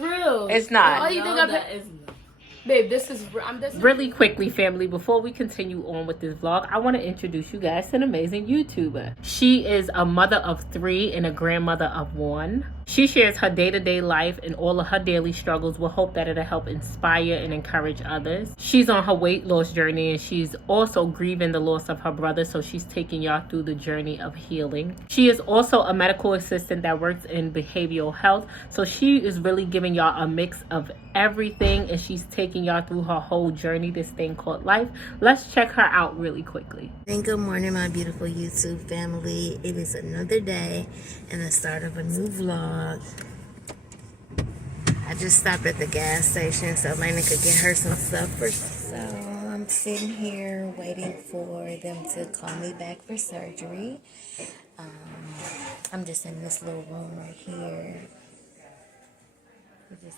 real. It's not. Oh, you think babe, this is really quickly, family, before we continue on with this vlog, I want to introduce you guys to an amazing YouTuber. She is a mother of 3 and a grandmother of 1. She shares her day-to-day life and all of her daily struggles with hope that it'll help inspire and encourage others. She's on her weight loss journey, and she's also grieving the loss of her brother, so she's taking y'all through the journey of healing. She is also a medical assistant that works in behavioral health, so she is really giving y'all a mix of everything, and she's taking y'all through her whole journey, this thing called life. Let's check her out really quickly. And good morning, my beautiful YouTube family. It is another day and the start of a new vlog. I just stopped at the gas station so Lena could get her some stuff. So I'm sitting here waiting for them to call me back for surgery. I'm just in this little room right here.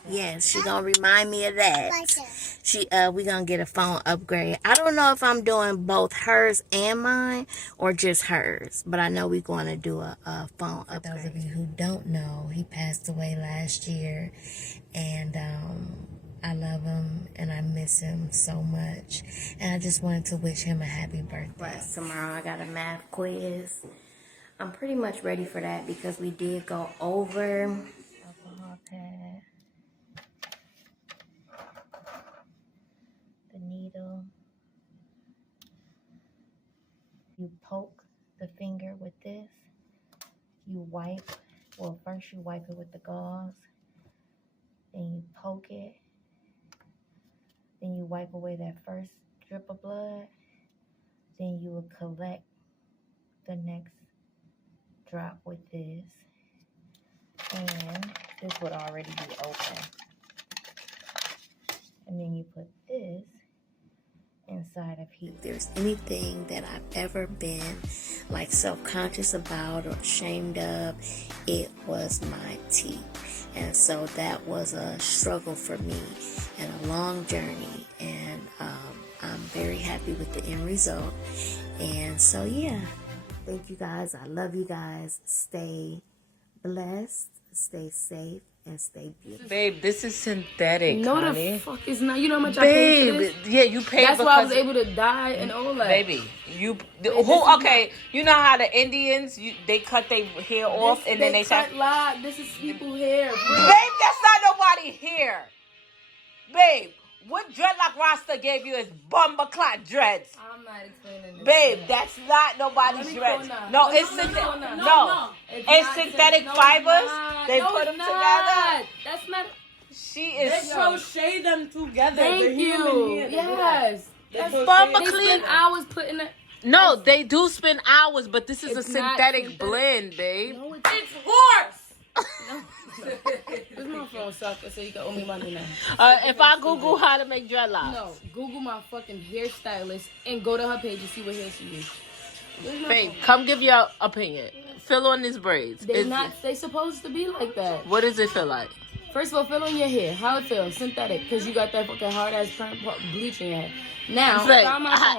Yes, she gonna remind me of that. We gonna get a phone upgrade. I don't know if I'm doing both hers and mine or just hers, but I know we're going to do a phone upgrade. For those of you who don't know, he passed away last year, and I love him and I miss him so much, and I just wanted to wish him a happy birthday. Tomorrow I got a math quiz. I'm pretty much ready for that because we did go over alcohol pad. The needle. You poke the finger with this. You wipe. Well, first you wipe it with the gauze. Then you poke it. Then you wipe away that first drip of blood. Then you will collect the next drop with this. And this would already be open. And then you put this inside of here. If there's anything that I've ever been like self-conscious about or ashamed of, it was my teeth. And so that was a struggle for me and a long journey, and I'm very happy with the end result. And so yeah, thank you guys. I love you guys. Stay blessed, stay safe, and stay beautiful. Babe, this is synthetic. No, honey. the fuck is not. You know how much I paid paid for this? Yeah, you paid. That's why I was able to die and all that. Baby, you okay? You know how the Indians they cut their hair off and then they cut live. This is people hair, bro. Babe, that's not nobody hair. Babe, what dreadlock Rasta gave you is bumper clot dreads. I'm not explaining this. Babe, that's not nobody's dreads. No, it's synthetic. No, it's synthetic fibers. They put them together. That's not. She is. They crochet them together. Thank you. Yes. That's bumper They clean. spend hours putting it. No, they do spend hours, but this is a It's not synthetic blend, babe. No, it's horse. Where's my phone, sucker? So you can owe me money now. If I Google how to make dreadlocks. No, Google my fucking hairstylist and go to her page and see what hair she uses. Babe, come give your opinion. Fill on these braids. They supposed to be like that. What does it feel like? First of all, fill on your hair. How it feels? Synthetic. Because you got that fucking hard-ass bleach in your head. Now,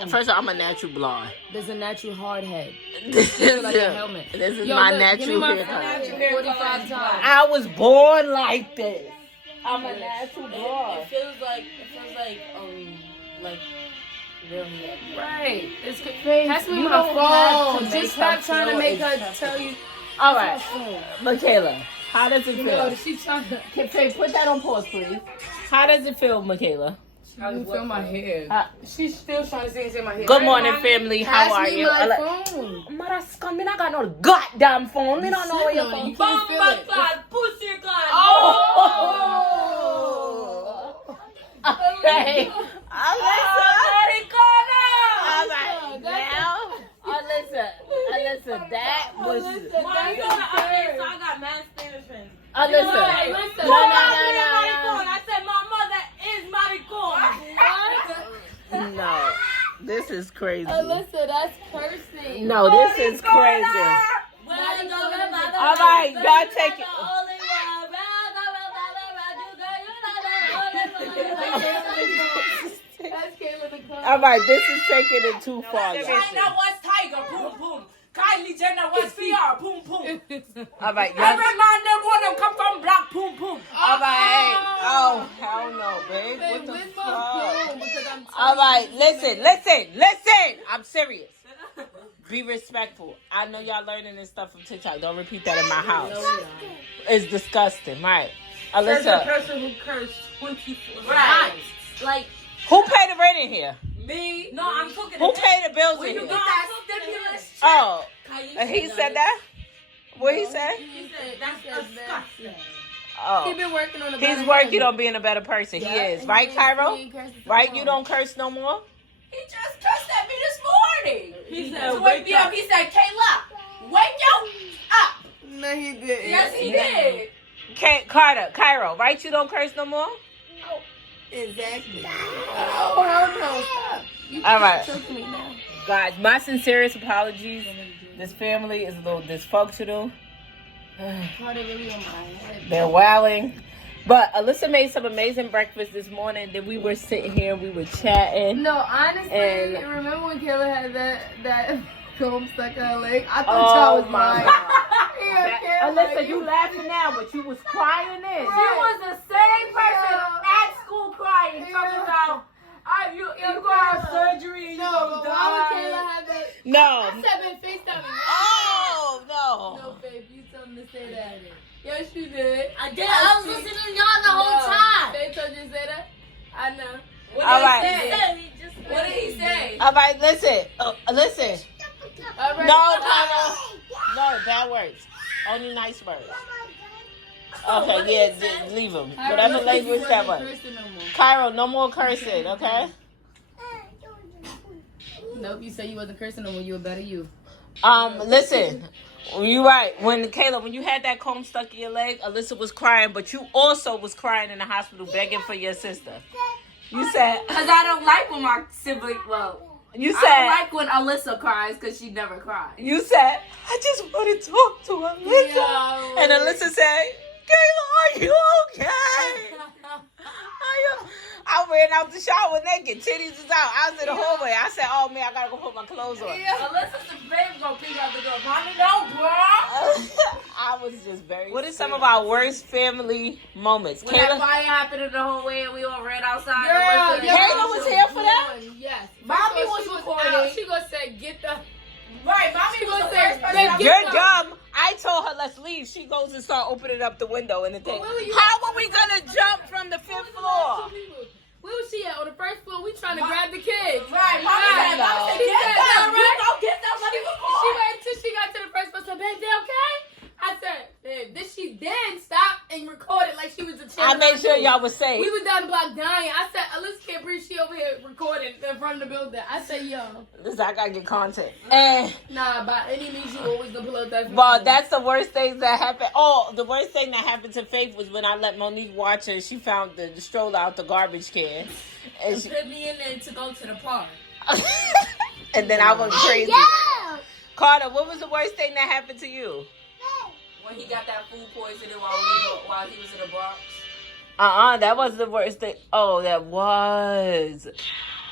first of all, I'm a natural blonde. There's a natural hard head. This is like a helmet. This is my natural hair color. 45 times. I was born like this. I'm a natural blonde. It feels like real hair. Right. It's pass me my phone. Just stop trying to make her tell you. All right, Makayla. How does it feel? No, she's trying to. Put that on pause, please. How does it feel, Makayla? I can feel my hair. She's still trying to say my hair. Good morning, family. How are you? My phone. Maraska, me not got no goddamn phone. Me don't know where your phone. You can't feel it. Pussy clad. Oh. Okay. Alyssa. All right. Now, Alyssa, that was. I got mad Spanish friends. Alyssa. No. I said my mother is maricon. No, this is crazy. Alyssa, that's cursing. No, this is crazy. All right, y'all take it. All right, this is taking it too far. China was tiger, boom boom. Kylie Jenner was fear, boom boom. All right, every man them want them come from black, boom boom. All right, right, listen. I'm serious. Be respectful. I know y'all learning this stuff from TikTok. Don't repeat that in my house. It's disgusting, right? Says the Alyssa, person who cursed 24 Right. times. Like, who paid the rent in here? Me? no, I'm talking Who to paid the bills When in you here? get that stimulus check. Oh, Kyesha he does. said that? What he said? He said, that's disgusting. Oh. He been working on a He's better working habit. on being a better person. He Yeah, is. and Right, he Kyro? ain't cursing Right? so You long. don't curse no more? He just cursed at me this morning. He To said, wake me up. He said, Kayla, wake you up. No, he didn't. Yes, he did. Karter, Kyro, right? You don't curse no more? Exactly. Oh, hell no. Stop. You All right. choking me now. Guys, my sincerest apologies. This family is a little dysfunctional. Carter really on my head. They're wailing. But Alyssa made some amazing breakfast this morning. Then we were sitting here, we were chatting. No, honestly, And- remember when Kayla had that comb stuck in her leg? I thought Oh y'all was my lying. God. Yeah, Kayla, Alyssa, you laughing now, but you was crying then. She was the same person at school crying, talking about, you gonna have surgery and you No, gonna but why would Kayla die. have that? No. I said, man, FaceTime me. Oh, No, no. babe, you told him to say that. Yes, you did. I did. I was listening to y'all the whole time. They told you to say that? I know. What All did right. he say? What did he say? All right, listen. Listen. All right. No, no, bad words. Only nice words. Okay, yeah, leave them. Whatever language that was. Kyro, no more cursing, okay? Nope, you said you wasn't cursing no more. You were better you. Listen. You right. When Kayla, when you had that comb stuck in your leg, Alyssa was crying, but you also was crying in the hospital begging for your sister. You said, Because I don't like when my sibling, you I don't said, like when Alyssa cries because she never cries. you said, I just want to talk to Alyssa. Yeah, And Alyssa said, Kayla, are you okay? I ran out the shower naked. Titties was out. I was in the hallway. I said, oh man, I gotta go put my clothes on. Alyssa's the baby gonna peek out the door. Mommy, don't, bro. I was just very. What is some of our worst family moments? When that Kayla, fire happened in the hallway and we all ran outside. Girl, and yeah. Kayla was here for that? Yes. Mommy So was she recording. out. She gonna say, get the. Right, mommy She was gonna the say, first person. babe, I get you're the- dumb. I told her let's leave. She goes and start opening up the window and the thing. where were you How at? are we gonna jump from the 5th floor? Where was she at? On the first floor, we trying to grab the kids. Right, mommy said, She get said, them, "All right." get them, let me She record. waited till she got to the first floor. Said, babe, they okay? I said, babe, this she then stopped and recorded like she was a I made sure y'all was safe. We was down the block dying. I said, Alyssa can't breathe. She over here recording in front of the building. I said, yo. Listen, I gotta get content. And Nah, by any means, you always gonna pull out that. but that's the worst thing that happened. Oh, the worst thing that happened to Faith was when I let Monique watch her. She found the stroller out the garbage can. And, she, Put me in there to go to the park. and then I went crazy. Carter, what was the worst thing that happened to you? When he got that food poisoning while he was in the Bronx. That was the worst thing. Oh, that was.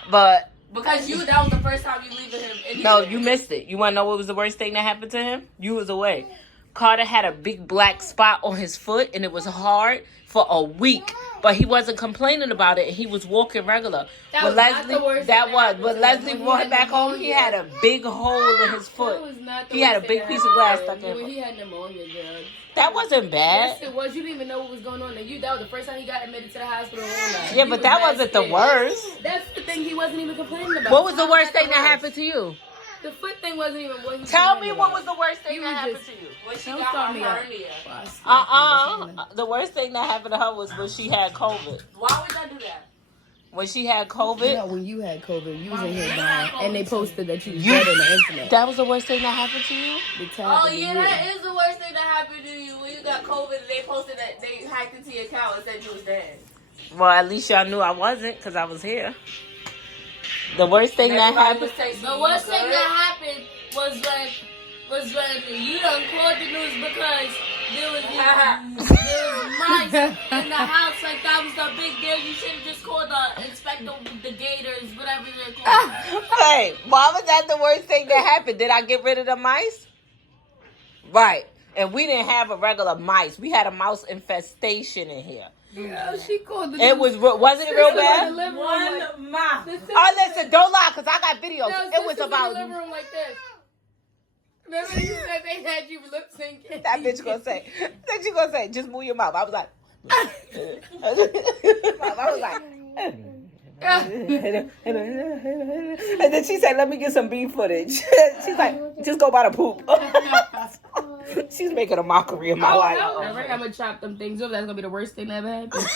But Because that was the first time you leaving him anywhere. no, you missed it. You want to know what was the worst thing that happened to him? You was away. Carter had a big black spot on his foot, and it was hard for a week. But he wasn't complaining about it. He was walking regular. That When was not the worst that thing was. happened When to him. Leslie When he brought had him back home, he had a big hole in his foot. That was not the He had a worst big thing piece that of glass happened. stuck in When him. he had pneumonia, girl. That wasn't bad. Yes, it was. You didn't even know what was going on. And that was the first time he got admitted to the hospital. Yeah, but that wasn't the worst. That's the thing he wasn't even complaining about. What was the worst thing that happened to you? The foot thing wasn't even what he was Tell me complaining what about. was the worst thing You that was happened just- to you. When she Don't got start her me up. hernia. The worst thing that happened to her was when she had COVID. Why would I do that? When she had COVID, No, when you had COVID, you was in here dying, and they posted that you was You- dead on the internet. that was the worst thing that happened to you? The tab Oh of the yeah, year. that is the worst thing that happened to you when you got COVID and they posted that they hacked into your account and said you was dead. Well, at least y'all knew I wasn't because I was here. The worst thing that happened. The worst thing that happened was when you done called the news because there was mice in the house. Like that was the big deal. You should have just called the inspector, the gators, whatever they're called. Hey, why was that the worst thing that happened? Did I get rid of the mice? Right. And we didn't have a regular mice. We had a mouse infestation in here. Girl, she called the It wasn't it real bad? One mouth. Oh, listen, don't lie, because I got videos. It was about... in the living room like this. Remember you said they had you lip syncing? That bitch gonna say, just move your mouth. I was like... I was like... And then she said, let me get some beef footage. She's like, just go by the poop. She's making a mockery of my life. I'm gonna chop them things up. That's gonna be the worst thing that ever happened.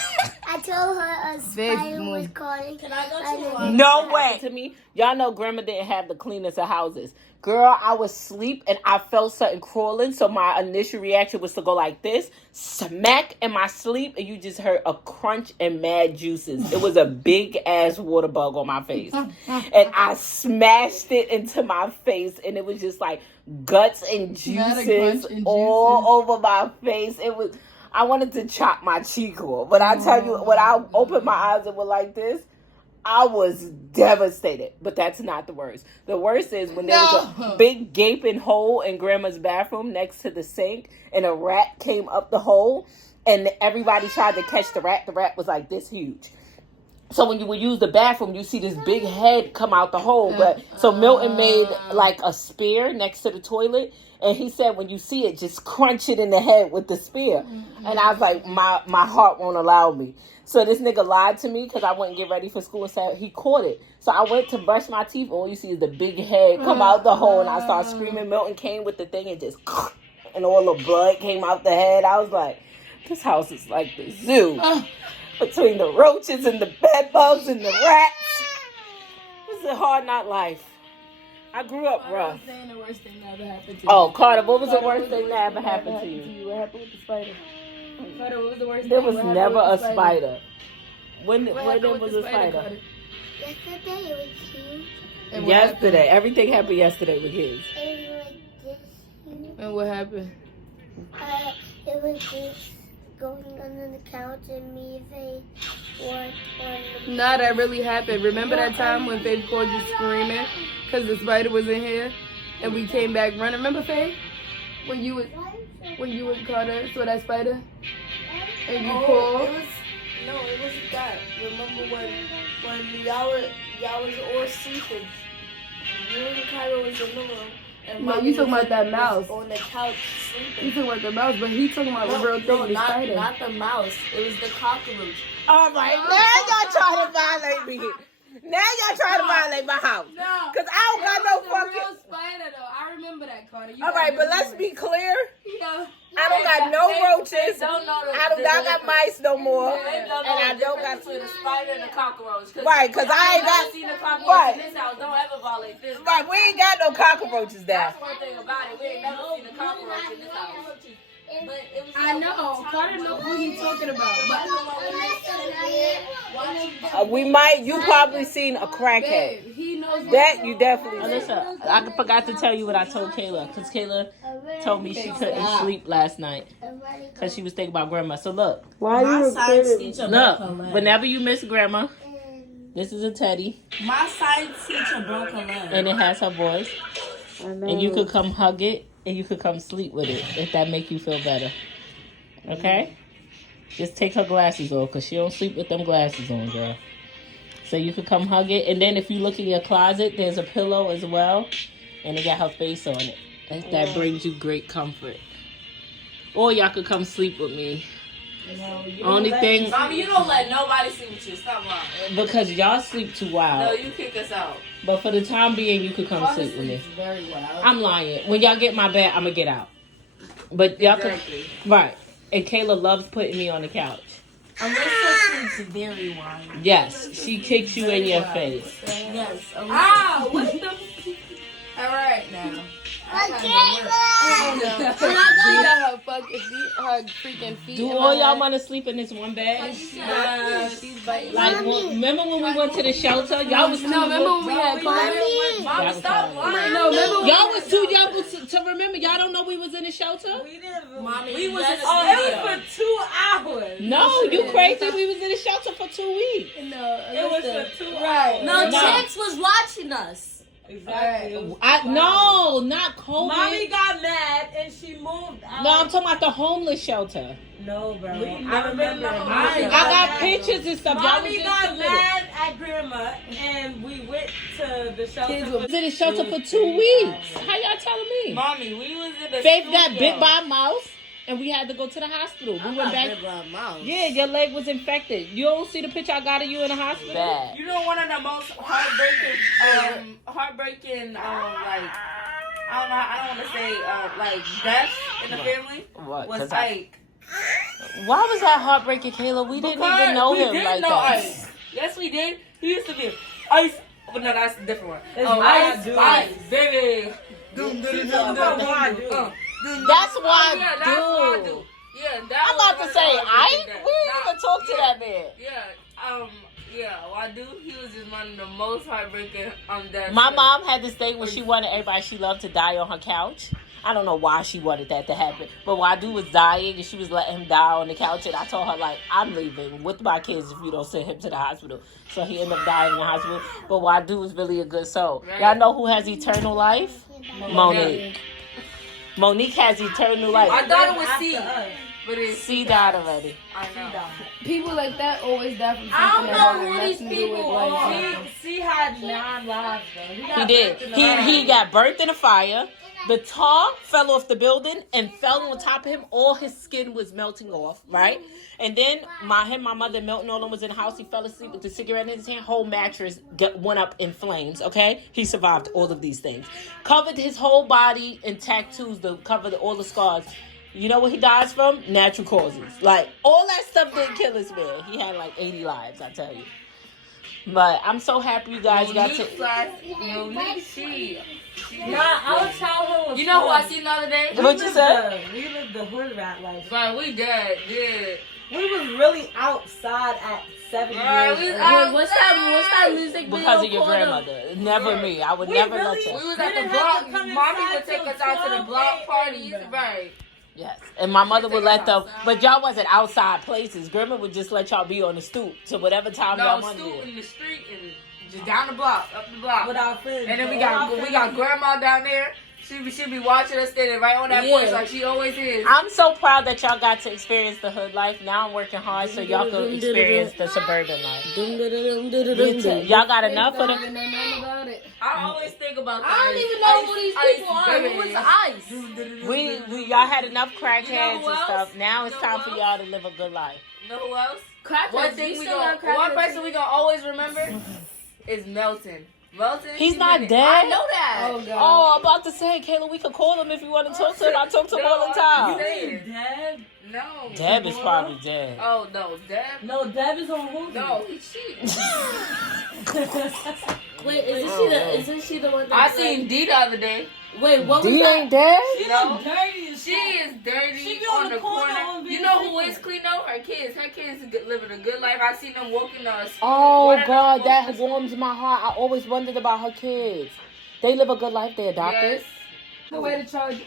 I told her a spider was calling. Can I go to No way. To me, y'all know grandma didn't have the cleanest of houses. Girl, I was asleep and I felt something crawling. So my initial reaction was to go like this, smack in my sleep, and you just heard a crunch and mad juices. It was a big ass water bug on my face. And I smashed it into my face, and it was just like guts and juices all over my face. It was, I wanted to chop my cheek off. But I tell you, when I opened my eyes and were like this, I was devastated. But that's not the worst. The worst is when there was a big gaping hole in grandma's bathroom next to the sink, and a rat came up the hole, and everybody tried to catch the rat. The rat was like this huge. So when you would use the bathroom, you see this big head come out the hole. But so Milton made like a spear next to the toilet, and he said when you see it, just crunch it in the head with the spear. And I was like, my heart won't allow me. So this nigga lied to me because I wouldn't get ready for school and said he caught it. So I went to brush my teeth, and all you see is the big head come out the hole, and I started screaming. Milton came with the thing and just, and all the blood came out the head. I was like, this house is like the zoo. Between the roaches and the bed bugs and the rats. This is a hard knock life. I grew up rough. Saying the worst thing that ever happened to you. Oh, Karter, what was the worst thing that ever happened to you? What happened with the spider? Karter, what was the worst There thing? was What never a happened with the spider. When What there happened was with a the spider? Karter? Yesterday it was huge. And what Yesterday. happened? Everything happened yesterday with kids. It was like this huge. And what happened? It was just going under the couch and me and Faye were on the... Nah, that really happened. Remember that time when Faye called you screaming because the spider was in here, and we came back running? Remember, Faye? When you would Karter saw that spider, and you called. It wasn't that. Remember when y'all was all sleeping? You and Kyro was in the room. And No, Mommy you talking was about that mouse. on the couch You sleeping. talking about the mouse, but he talking about the real thing, the spider. Not the mouse. It was the cockroach. All right, now y'all trying to violate me. Now y'all trying to violate my house. No, Because I don't got no the fucking... real spider though. I remember that, Karter. All right, but let's be clear. Yeah. I don't got no roaches. Don't know I don't got mice no more. And I don't got... between the spider and the cockroach. Right, because I ain't got... seen a cockroach Right. in this house. Don't ever violate this. Right, we ain't got no cockroaches there. That's one thing about it. We ain't never seen a cockroach in this house. But it was I know. Karter knows what he's talking about. We might... You probably seen a crackhead. Babe, he knows That you definitely... Alyssa, I forgot to tell you what I told Kayla. Because Kayla told me she couldn't sleep last night. Because she was thinking about grandma. So look. My science teacher broke her Look. leg. Whenever you miss grandma, this is a teddy. My science teacher broke her leg. And it has her voice. And you could come hug it. And you could come sleep with it. If that make you feel better. Okay? Just take her glasses off. Because she don't sleep with them glasses on, girl. So you could come hug it. And then if you look in your closet, there's a pillow as well. And it got her face on it. That brings you great comfort. Or y'all could come sleep with me. Only thing... Mommy, you don't let nobody sleep with you. Stop lying. Because y'all sleep too No, wild. you kick us out. But for the time being, you could come sleep with me. very well. I'm lying. When y'all get my bed, I'm going to get out. But y'all Exactly. could... Right. And Kayla loves putting me on the couch. Alyssa sleeps very wild. Yes. She kicks you in your face. Yes. Ah, what the? All right now. Her fucking feet, her freaking feet. Do in all my y'all head. want to sleep in this one bed? She's biting. Like, remember when we went to the shelter? Y'all was too No, remember when we had Y'all COVID? was tired. No, remember when Y'all was too young to remember. Y'all don't know we was in the shelter? We didn't. Mommy, We was in that's the video. it was for 2 hours. No, you crazy. We was in the shelter for 2 weeks. No, It was for 2 right. hours. No, No. Chicks was watching us. Exactly. No, not COVID. Mommy got mad and she moved out. No, I'm talking about the homeless shelter. No, bro. I remember. I got pictures and stuff. Y'all was Mommy just got too little. mad at grandma, and we went to the shelter. Kids was in the shelter for 2 weeks. How y'all telling me? Mommy, we was in the Faith studio. got bit by a mouse, and we had to go to the hospital. We went back. Yeah, your leg was infected. You don't see the picture I got of you in the hospital? Bad. You know, one of the most heartbreaking, like, I don't want to say, like, deaths in the family What? was Ike. Why was that heartbreaking, Kayla? We didn't even know him like that. Ice. Yes, we did. He used to be Ice. But no, that's a different one. It's Ice, baby. That's why, That's why I do. Yeah, that I'm about to say, Ike? We didn't even talk to that man. Wadu, he was just one of the most heartbreaking deaths. My mom had this thing where she wanted everybody she loved to die on her couch. I don't know why she wanted that to happen. But Wadu was dying and she was letting him die on the couch. And I told her, like, I'm leaving with my kids if you don't send him to the hospital. So he ended up dying in the hospital. But Wadu was really a good soul. Right. Y'all know who has eternal life? Monique. Monique has eternal life. I thought it was C. But C died already. I know. People like that always die from something I don't that know has who these nothing to do with people life. are. She had 9 lives, though. He did. He got burnt in a fire. The tar fell off the building and fell on top of him. All his skin was melting off, right? And then my mother, Milton, all of them was in the house. He fell asleep with the cigarette in his hand. Whole mattress went up in flames, okay? He survived all of these things. Covered his whole body in tattoos to cover all the scars. You know what he dies from? Natural causes. Like, all that stuff didn't kill this man. He had like 80 lives, I tell you. But I'm so happy you guys got to... Our childhood was You know who I seen the other day? What you said? We lived the hood rat life. But we did. We was really outside at 7 years Wait, old. what's that music video Because of your called? grandmother. Never me. I would We never really- let you. We was at the didn't block. have to come Mommy inside would take till us out to the 12 block parties. a.m. Right. Yes. And my mother would let them, but y'all wasn't outside places. Grandma would just let y'all be on the stoop to whatever time y'all No, wanted. stoop in the street and just down the block, up the block. With our friends. And then we got grandma down there. She be watching us standing right on that porch like she always is. I'm so proud that y'all got to experience the hood life. Now I'm working hard so y'all can experience the suburban life. Y'all got enough for the... I always think about that. I don't even know who these people are. Who is Ice? Y'all had enough crackheads You know who and else? stuff. Now it's You know time who for y'all to live a good life. You know who else? Crackheads. One person we gonna always remember is Melton. Melton. He's not in it. dead. I know that. Oh, God. Oh, I'm about to say, Kayla, we could call him if you want to talk to him. I talk to him all the time. Deb? No. Deb is probably dead. Oh no, Deb. No, Deb is on Hulu. No, he's cheating. Wait, isn't she the one that I seen D the other day. Wait, what was D that? ain't dead? She No. dirty as She is dirty She be on the corner. You know who is clean though? Her kids. Her kids is living a good life. I seen them walking us. Oh, God, that warms my heart. I always wondered about her kids. They live a good life. They adopted. Yes. The way to charge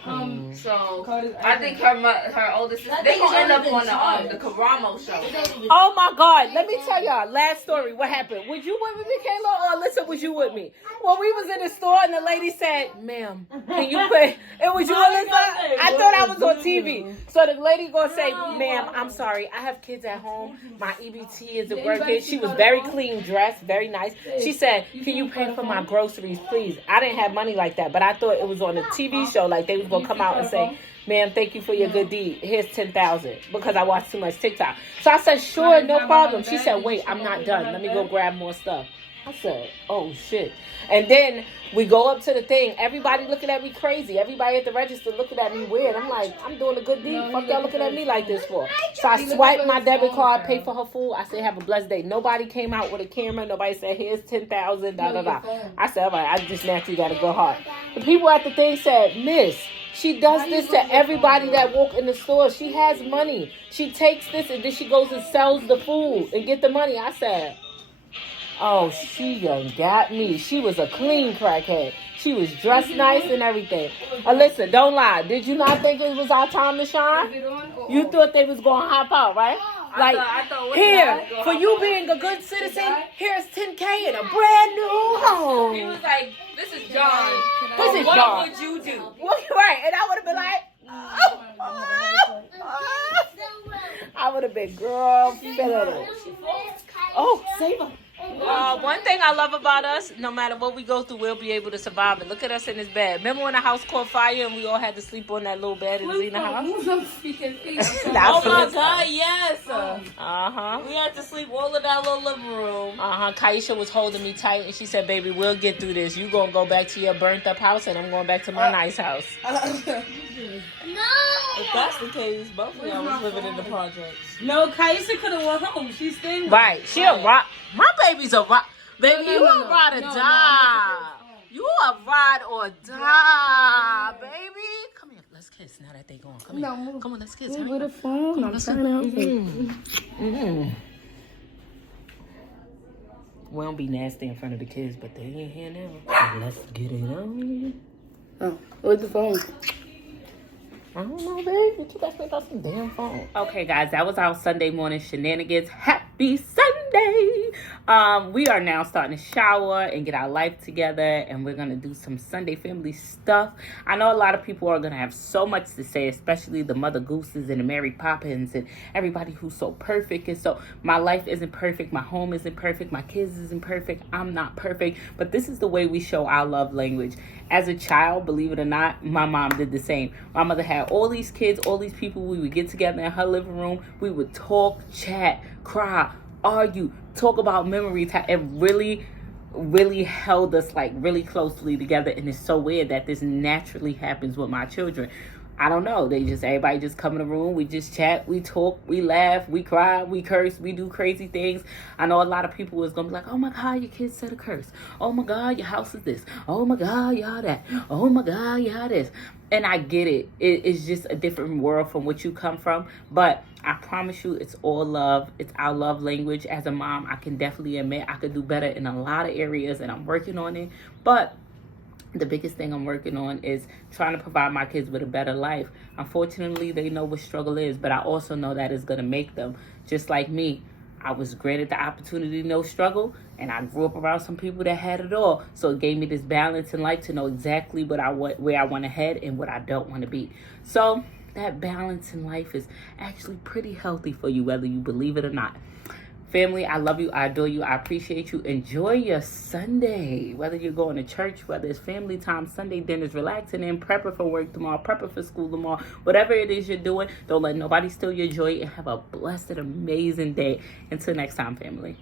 So Carter's I think her oldest sister. They gonna end up on the Karamo show. Oh, my God. Let me tell y'all. Last story. What happened? Was you with me, Kayla, or Alyssa, was you with me? Well, we was in the store, and the lady said, ma'am, can you put... It was you, Alyssa? I thought I was on TV. So the lady gonna say, ma'am, I'm sorry. I have kids at home. My EBT isn't working. She was very clean dressed, very nice. She said, can you pay for my groceries, please? I didn't have money like that, but I thought it was on a TV show. Like, they was gonna come out and say, ma'am, thank you for your good deed. Here's $10,000 because I watched too much TikTok. So I said, sure, no problem. She said, wait, I'm not done. Let me go grab more stuff. I said, oh, shit. And then we go up to the thing. Everybody looking at me crazy. Everybody at the register looking at me weird. I'm like, I'm doing a good deed. Fuck y'all looking at me like this for? So I swiped my debit card, paid for her food. I said, have a blessed day. Nobody came out with a camera. Nobody said, here's $10,000, da, da, da. I said, all right, I just naturally got to go hard. The people at the thing said, miss, she does this to everybody that walk in the store. She has money. She takes this and then she goes and sells the food and get the money. I said, oh, she done got me. She was a clean crackhead. She was dressed nice and everything. Alyssa, don't lie. Did you not think it was our time to shine? You thought they was going to hop out, right? Like, I thought here, for you being a good citizen, here's $10K and a brand new home. He was like, this is John. This is What John. would you do? Right, and I would have been like, I would have been, girl, feeling it. Oh, save her. One thing I love about us, no matter what we go through, we'll be able to survive it. Look at us in this bed. Remember when the house caught fire and we all had to sleep on that little bed in Zena's house? Oh my God, yes. We We had to sleep all in that little living room. Kyesha was holding me tight and she said, baby, we'll get through this. You gonna go back to your burnt up house and I'm going back to my nice house. If that's the case, both of y'all was living in the projects. No, Kyesha could have went home. She's staying. Right. She a rock. My baby's a rock. Baby, you a ride or die. You a ride or die, baby. Come here. Let's kiss now that they gone. Come here. Come on, let's kiss. With a phone. I'm trying to. We don't be nasty in front of the kids, but they ain't here now. Let's get it on. Oh, where's the phone? I don't know, babe. What you got to about some damn phone? Okay, guys, that was our Sunday morning shenanigans. Happy Sunday! We are now starting to shower and get our life together, and we're going to do some Sunday family stuff. I know a lot of people are going to have so much to say, especially the Mother Gooses and the Mary Poppins and everybody who's so perfect. And so my life isn't perfect. My home isn't perfect. My kids isn't perfect. I'm not perfect. But this is the way we show our love language. As a child, believe it or not, my mom did the same. My mother had all these kids, all these people. We would get together in her living room. We would talk, chat, cry, argue, talk about memories. It really, really held us like really closely together. And it's so weird that this naturally happens with my children. I don't know. Everybody just come in the room. We just chat. We talk. We laugh. We cry. We curse. We do crazy things. I know a lot of people is going to be like, oh my God, your kids said a curse. Oh my God, your house is this. Oh my God, y'all that. Oh my God, y'all this. And I get it. It's just a different world from what you come from. But I promise you, it's all love. It's our love language. As a mom, I can definitely admit I could do better in a lot of areas, and I'm working on it. But the biggest thing I'm working on is trying to provide my kids with a better life. Unfortunately, they know what struggle is, but I also know that it's going to make them just like me. I was granted the opportunity to know struggle, and I grew up around some people that had it all. So it gave me this balance in life to know exactly where I want to head and what I don't want to be. So that balance in life is actually pretty healthy for you, whether you believe it or not. Family, I love you. I adore you. I appreciate you. Enjoy your Sunday. Whether you're going to church, whether it's family time, Sunday dinners, relaxing in, prepping for work tomorrow, prepping for school tomorrow, whatever it is you're doing, don't let nobody steal your joy, and have a blessed, amazing day. Until next time, family.